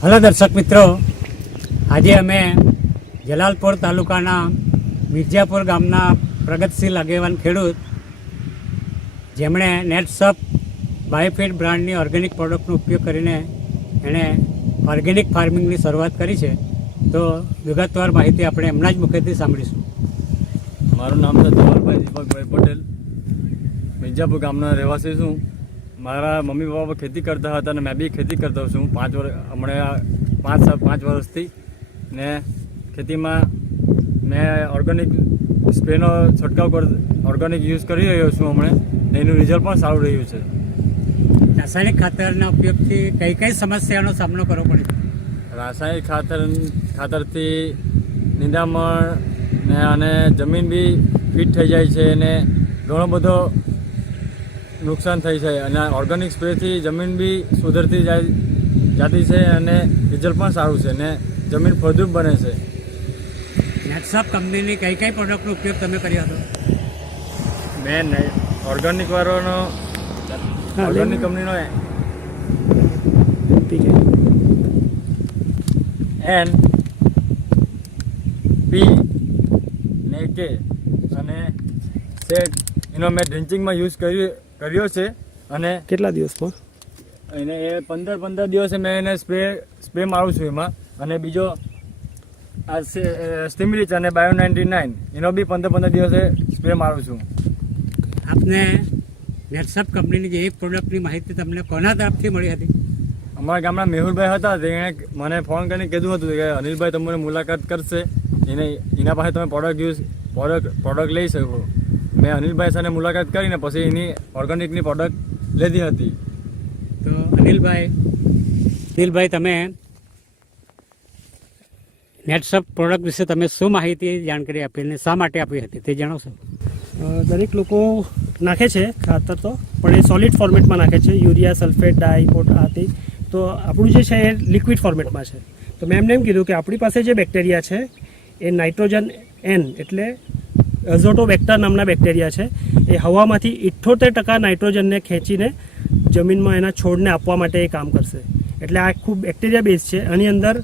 Hello દર્શક મિત્રો, આજે અમે જલાલપોર તાલુકાના મિર્જાપુર ગામના પ્રગતિશીલ આગેવાન ખેડૂત જેમણે નેટસપ બાયોફિટ બ્રાન્ડની ઓર્ગેનિક પ્રોડક્ટનો ઉપયોગ કરીને એણે ઓર્ગેનિક ફાર્મિંગની શરૂઆત કરી છે. તો વિગતવાર માહિતી આપણે એમના જ મુખેથી સાંભળીશું. મારું નામ છે ધવલભાઈ દીપકભાઈ પટેલ. મિર્જાપુર ગામના રહેવાસી છું. મારા મમ્મી પપ્પા ખેતી કરતા હતા અને મેં બી ખેતી કરતો છું હમણાં 5 વર્ષથી. ને ખેતીમાં મેં ઓર્ગેનિક સ્પ્રેનો છંટકાવ ઓર્ગેનિક યુઝ કરી રહ્યો છું હમણાં, ને એનું રિઝલ્ટ પણ સારું રહ્યું છે. રાસાયણિક ખાતરના ઉપયોગથી કઈ કઈ સમસ્યાનો સામનો કરવો પડે? રાસાયણિક ખાતરથી નિંદામણ ને અને જમીન બી ફિટ થઈ જાય છે અને ઘણો બધો નુકસાન થઈ છે. અને ઓર્ગેનિક સ્પ્રેથી જમીન બી સુધરતી જાતી છે અને રિઝલ્ટ પણ સારું છે ને જમીન ફળદ્રુપ બને છે. નેટસપ કંપનીની કઈ કઈ પ્રોડક્ટનો ઉપયોગ તમે કર્યો હતો? મેં ઓર્ગેનિક વાળાનો ઓર્ગેનિક કંપનીનો NP ને કે અને સેટ એનો મેં ડ્રિંચિંગમાં યુઝ કર્યો છે. અને કેટલા દિવસમાં? એને એ 15 દિવસે મેં એને સ્પ્રે મારું છું એમાં. અને બીજો આ સ્ટીમરીચ અને બાયો 99 એનો બી 15 દિવસે સ્પ્રે મારું છું. આપને નેટસપ કંપનીની જે એક પ્રોડક્ટની માહિતી તમને કોના તરફથી મળી હતી? અમારા ગામના મેહુલભાઈ હતા, તેણે મને ફોન કરીને કીધું હતું કે અનિલભાઈ તમને મુલાકાત કરશે, એના પાસે તમે પ્રોડક્ટ લઈ શકો. મેં અનિલભાઈ સાથે મુલાકાત કરીને પછી એની ઓર્ગેનિકની પ્રોડક્ટ લીધી હતી. તો અનિલભાઈ તમે નેટસપ પ્રોડક્ટ વિશે તમે શું માહિતી જાણકારી આપી અને શા માટે આપી હતી તે જણાવશો? દરેક લોકો નાખે છે ખાતર તો, પણ એ સોલિડ ફોર્મેટમાં નાખે છે, યુરિયા, સલ્ફેટ, ડાઈ, પોટ આ તે. તો આપણું જે છે એ લિક્વિડ ફોર્મેટમાં છે. તો મેં એમને એમ કીધું કે આપણી પાસે જે બેક્ટેરિયા છે એ નાઇટ્રોજન N એટલે એઝોટોબેક્ટર નામના બેક્ટેરિયા છે. એ હવામાંથી 78% નાઇટ્રોજનને ખેંચીને જમીનમાં એના છોડને આપવા માટે એ કામ કરશે. એટલે આ ખૂબ બેક્ટેરિયા બેઝ છે. આની અંદર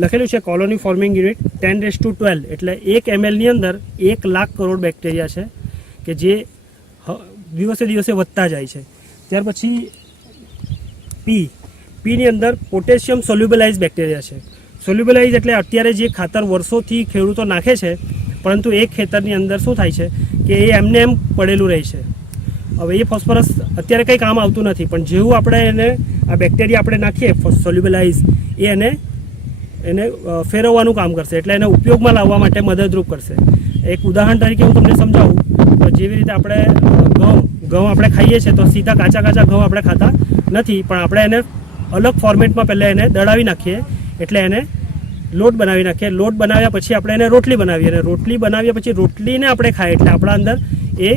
લખેલું છે કોલોની ફોર્મિંગ યુનિટ 10⁻12 એટલે 1 mlની અંદર 1 લાખ કરોડ બેક્ટેરિયા છે કે જે દિવસે દિવસે વધતા જાય છે. ત્યાર પછી પીની અંદર પોટેશિયમ સોલ્યુબલાઇઝ બેક્ટેરિયા છે. સોલ્યુબલાઇઝ એટલે અત્યારે જે ખાતર વર્ષોથી ખેડૂતો નાખે છે, પરંતુ એક ખેતરની અંદર શું થાય છે કે એ એમને એમ પડેલું રહે છે. હવે એ ફોસ્ફરસ અત્યારે કંઈ કામ આવતું નથી, પણ જેવું આપણે એને આ બેક્ટેરિયા આપણે નાખીએ સોલ્યુબલાઇઝ, એ એને ફેરવવાનું કામ કરશે, એટલે એને ઉપયોગમાં લાવવા માટે મદદરૂપ કરશે. એક ઉદાહરણ તરીકે હું તમને સમજાવું તો જેવી રીતે આપણે ઘઉં આપણે ખાઈએ છીએ તો સીધા કાચા ઘઉં આપણે ખાતા નથી, પણ આપણે એને અલગ ફોર્મેટમાં પહેલાં એને દળાવી નાખીએ, એટલે એને લોટ બનાવી નાખીએ. લોટ બનાવ્યા પછી આપણે એને રોટલી બનાવીએ, અને રોટલી બનાવ્યા પછી રોટલીને આપણે ખાઈએ, એટલે આપણા અંદર એ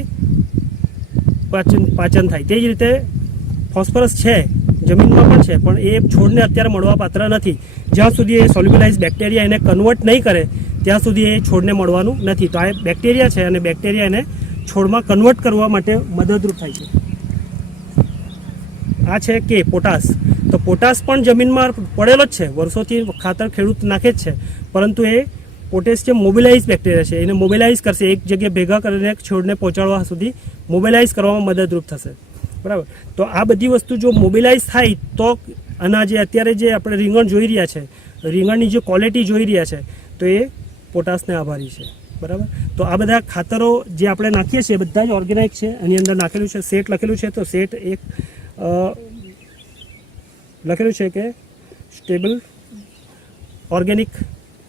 પાચન થાય. તે જ રીતે ફોસ્ફરસ છે જમીનમાં પણ છે, પણ એ છોડને અત્યારે મળવા પાત્ર નથી. જ્યાં સુધી એ સોલ્યુબલાઇઝ બેક્ટેરિયા એને કન્વર્ટ નહીં કરે ત્યાં સુધી એ છોડને મળવાનું નથી. તો આ બેક્ટેરિયા છે અને બેક્ટેરિયા એને છોડમાં કન્વર્ટ કરવા માટે મદદરૂપ થાય છે. આ છે કે પોટાશ. તો પોટાશ પણ જમીનમાં પડેલો જ છે, વર્ષોથી ખાતર ખેડૂત નાખે જ છે, પરંતુ એ પોટેશિયમ મોબિલાઇઝ બેક્ટેરિયા છે. એને મોબિલાઇઝ કરશે, એક જગ્યાએ ભેગા કરીને છોડને પહોંચાડવા સુધી મોબિલાઇઝ કરવામાં મદદરૂપ થશે. બરાબર. તો આ બધી વસ્તુ જો મોબિલાઇઝ થાય તો આના જે અત્યારે જે આપણે રીંગણ જોઈ રહ્યા છે, રીંગણની જે ક્વોલિટી જોઈ રહ્યા છે, તો એ પોટાશને આભારી છે. બરાબર. તો આ બધા ખાતરો જે આપણે નાખીએ છીએ બધા જ ઓર્ગેનિક છે. એની અંદર નાખેલું છે સેટ લખેલું છે, તો સેટ એક લખેલું છે કે સ્ટેબલ ઓર્ગેનિક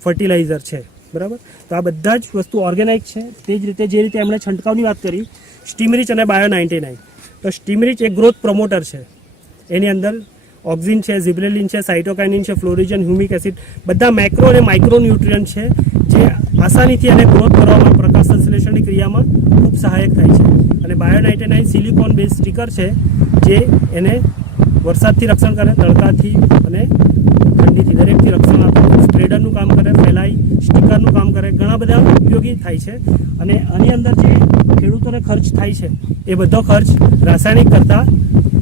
ફર્ટિલાઇઝર છે. બરાબર. તો આ બધા જ વસ્તુ ઓર્ગેનિક છે. તે જ રીતે જે રીતે એમણે છંટકાવની વાત કરી, સ્ટીમરીચ અને બાયો 99. તો સ્ટીમરીચ એક ગ્રોથ પ્રમોટર છે. એની અંદર ઓક્ઝિન છે, ઝિબ્રેલિન છે, સાઇટોકાઇનિન છે, ફ્લોરિજન, હ્યુમિક એસિડ બધા મેક્રો અને માઇક્રો ન્યુટ્રિયન્ટ છે, જે આસાનીથી એને ગ્રોથ કરવામાં, પ્રકાશ સંશ્લેષણની ક્રિયામાં ખૂબ સહાયક થાય છે. અને બાયો 99 સિલિકોન બેઝ સ્ટીકર છે, જે એને વરસાદથી રક્ષણ કરે, તડકાથી અને ઠંડીથી, દરેકથી રક્ષણ આપે, સ્પ્રેડરનું કામ કરે, ફેલાઈ સ્ટીકરનું કામ કરે, ઘણા બધા ઉપયોગી થાય છે. અને આની અંદર જે ખેડૂતોને ખર્ચ થાય છે એ બધો ખર્ચ રાસાયણિક કરતાં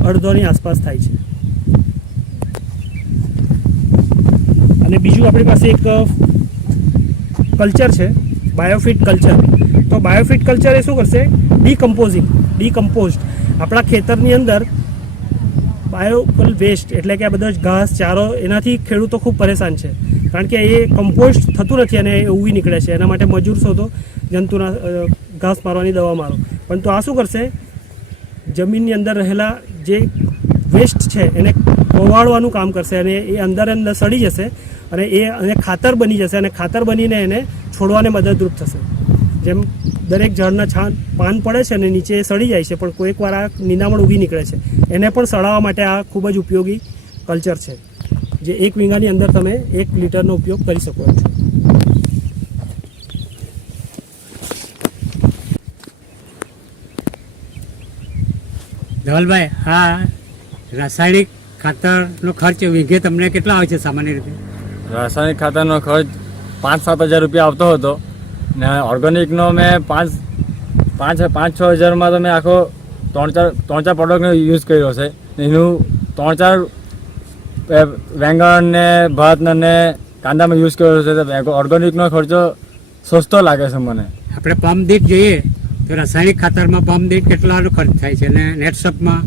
અડધોની આસપાસ થાય છે. અને બીજું આપણી પાસે એક કલ્ચર છે, બાયોફિટ કલ્ચર. તો બાયોફિટ કલ્ચર એ શું કરશે? ડીકમ્પોઝડ આપણા ખેતરની અંદર બાયોકલ વેસ્ટ એટલે કે આ બધા ઘાસ ચારો, એનાથી ખેડૂતો ખૂબ પરેશાન છે, કારણ કે એ કમ્પોસ્ટ થતું નથી અને એ ઉગી નીકળે છે. એના માટે મજૂર શોધો, જંતુના ઘાસ મારવાની દવા મારો. પણ તો આ શું કરશે? જમીનની અંદર રહેલા જે વેસ્ટ છે એને કોવાળવાનું કામ કરશે અને એ અંદર સડી જશે અને એ ખાતર બની જશે અને ખાતર બનીને એને છોડવાને મદદરૂપ થશે. જેમ દરેક ઝાડના પાન પડે છે અને નીચે સડી જાય છે, પણ કોઈક વાર આ નિંદામણ ઉગી નીકળે છે, એને પણ સડાવવા માટે આ ખૂબ જ ઉપયોગી કલ્ચર છે, જે 1 વીઘાની અંદર તમે 1 લીટરનો ઉપયોગ કરી શકો છો. ધવલભાઈ, આ રાસાયણિક ખાતરનો ખર્ચ વીઘે તમને કેટલા આવે છે સામાન્ય રીતે? રાસાયણિક ખાતરનો ખર્ચ 5-7 હજાર રૂપિયા આવતો હતો ને ઓર્ગેનિકનો મેં 5-6 હજારમાં તો મેં આખો 3-4 પ્રોડક્ટનો યુઝ કર્યો છે. એનું 3-4 વેંગણ ને ભાત ને કાંદામાં યુઝ કર્યો છે. તો ઓર્ગેનિકનો ખર્ચો સસ્તો લાગે છે મને. આપણે પંપ દીઠ જોઈએ તો રાસાયણિક ખાતરમાં પંપ દીઠ કેટલાનો ખર્ચ થાય છે અને નેટસપમાં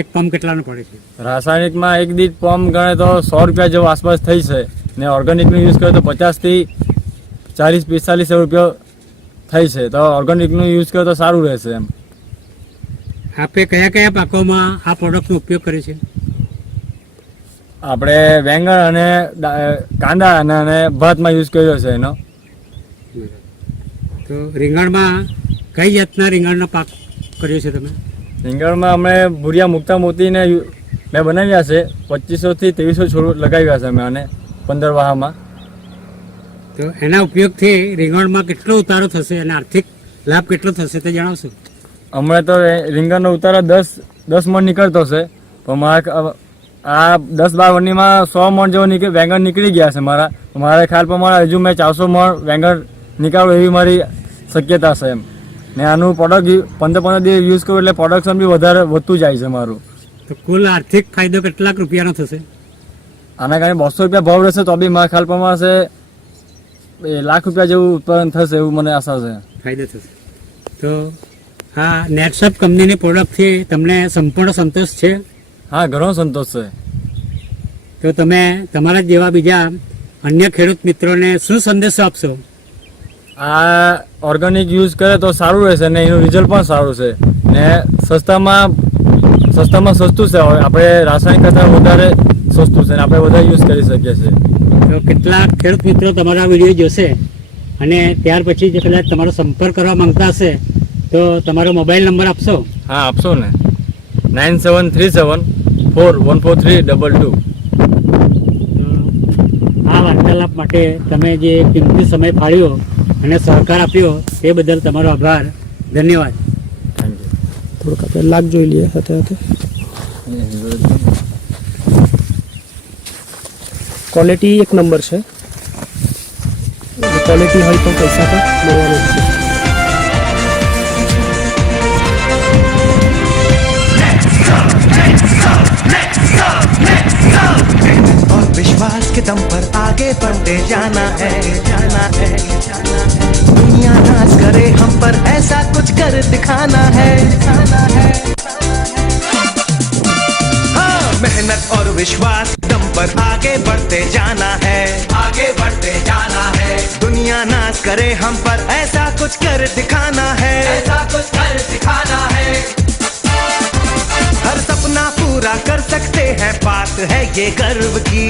એક પંપ કેટલાનો પડે છે? રાસાયણિકમાં એક દીઠ પંપ ગણે તો 100 રૂપિયા જેવો આસપાસ થઈ છે ને ઓર્ગેનિકનો યુઝ કર્યો તો 50-40-45 રૂપિયા થઈ છે. તો ઓર્ગેનિકનો યુઝ કર્યો તો સારું રહેશે એમ. આપણે કયા કયા પાકોમાં આ પ્રોડક્ટનો ઉપયોગ કરે છે? આપણે વેંગણ અને કાંદા અને ભાતમાં યુઝ કર્યો છે એનો. તો રીંગણમાં કઈ જાતના રીંગણનો પાક કર્યો છે તમે? રીંગણમાં અમે ભૂરિયા મુક્તા મોતીને મેં બનાવ્યા છે. 2500 થી 2300 છોડ લગાવ્યા છે મેં અને 15 વાહામાં. તો એના ઉપયોગથી રીંગણમાં કેટલો ઉતારો થશે અને આર્થિક લાભ કેટલો થશે તે જણાવશો? હમણાં તો રીંગણનો ઉતારો 10 મણ નીકળતો છે, પણ મારા આ 10-12 વનીમાં 100 મણ જેવો વેંગણ નીકળી ગયા છે મારા ખ્યાલ પ્રમાણે. હજુ મેં 400 મણ વેંગણ નીકાળું એવી મારી શક્યતા છે એમ. ને આનું પ્રોડક્ટ 15 દિવસ યુઝ કરું એટલે પ્રોડક્શન બી વધારે વધતું જાય છે મારું. તો કુલ આર્થિક ફાયદો કેટલાક રૂપિયાનો થશે? આના કારણે 200 રૂપિયા ભાવ રહેશે તો બી મારા ખ્યાલ પ્રમાણે લાખ રૂપિયા જેવું ઉત્પાદન થશે એવું મને આશા છે. ફાયદો થશે. તો આ નેટસપ કંપનીની પ્રોડક્ટથી તમને સંપૂર્ણ સંતોષ છે? હા, ઘણો સંતોષ છે. તો તમે તમારા જેવા બીજા અન્ય ખેડૂત મિત્રોને શું સંદેશો આપશો? આ ઓર્ગેનિક યુઝ કરે તો સારું રહેશે ને એનું રિઝલ્ટ પણ સારું છે ને સસ્તામાં સસ્તું છે. આપણે રાસાયણિક કરતાં વધારે સસ્તું છે ને આપણે વધારે યુઝ કરી શકીએ છીએ. તો કેટલાક ખેડૂત મિત્રો તમારા વિડીયો જોશે અને ત્યાર પછી જે કદાચ તમારો સંપર્ક કરવા માંગતા હશે તો તમારો મોબાઈલ નંબર આપશો? હા, આપશો ને. 9737414322. આ વાર્તાલાપ માટે તમે જે કિંમતી સમય ફાળ્યો અને સહકાર આપ્યો તે બદલ તમારો આભાર. ધન્યવાદ. Thank you. થોડુંક આપણે લાગ જોઈ લઈએ સાથે ક્વોલિટી 1 નંબર છે. ક્વોલિટી હોય તો પૈસા પણ મળવાનું છે. और विश्वास के दम पर आगे बढ़ते जाना है. दुनिया नाज करे हम पर ऐसा कुछ कर दिखाना है. हाँ, मेहनत और विश्वास दम पर आगे बढ़ते जाना है. दुनिया नाज करे हम पर ऐसा कुछ कर दिखाना है. हर सपना पूरा कर सकते हैं, बात है ये गर्व की.